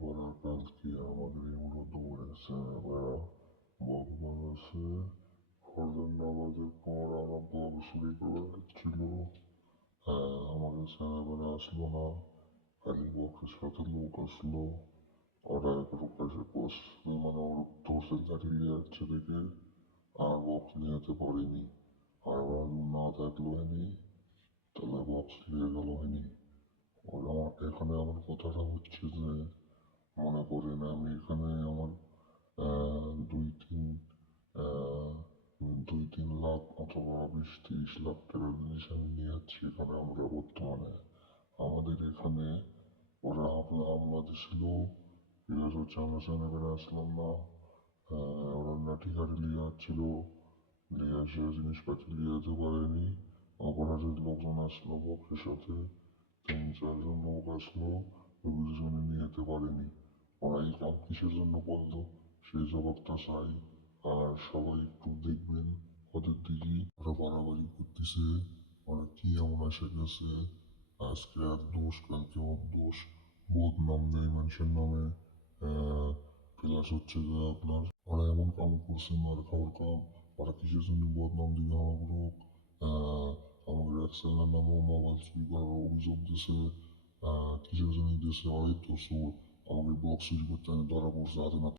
পড়ার কালকে আমাদের এগুলো দৌড়েছে ওরা বক বাজাচ্ছে। ফজর নামাজের পর আমার বক শুরু করে হচ্ছিল। আমাদের ছেলেবেলা আসলো না, খালি বক্সের সাথে লোক আসলো। ওরা একটু পাশে বসবে মানে ওর ধরছে লাঠি নিয়ে যাচ্ছে দেখে আর বক্স নিয়ে যেতে পারিনি। আর ওরা না থাকলো হয়নি, তাহলে বক্স নিয়ে গেল হয়নি। ওরা এখানে আমার কথাটা হচ্ছে যে মনে করেন আমি এখানে আমার দুই তিন আহ, 2-3 লাখ অথবা 20-30 লাখ টাকার জিনিস আমি নিয়ে যাচ্ছি এখানে আমরা বর্তমানে। আমাদের এখানে ওরা হামলা দিছিল, প্লাস হচ্ছে আমরা ছেলেবেলা আসলাম না। ওরা লাঠি কাঠি নিয়ে যাচ্ছিল, নিয়ে এসে জিনিসপাতি নিয়ে যেতে পারেনি। অপরাধের লোকজন আসলো বক্সের সাথে, 3-4 জন লোক আসলো, দুজনে নিয়ে যেতে পারেনি। ওরা এই কাম কিসের জন্য করলো সেই জবাবটা চাই। আর সবাই একটু দেখবেন ওদের দিকে, ওরা বাড়াবাড়ি করতেছে। ওরা কি এমন এসে গেছে, আজকে আর দোষ কালকে ওর দোষ, বদনাম দেয় মানুষের নামে। প্লাস হচ্ছে যে আপনার ওরা এমন কাম করছে মার খাওয়ার কাম। ওরা কিসের জন্য বদনাম দিবে আমার উপর। আমাদের এক ছেলের নামেও মোবাইল চুরি করার অভিযোগ দিছে। কিসের জন্য দিয়েছে, ওরাই তো চোর। আমাকে বক্স চুরি করতে আমি ধরা পড়ছে হাতে নাতে।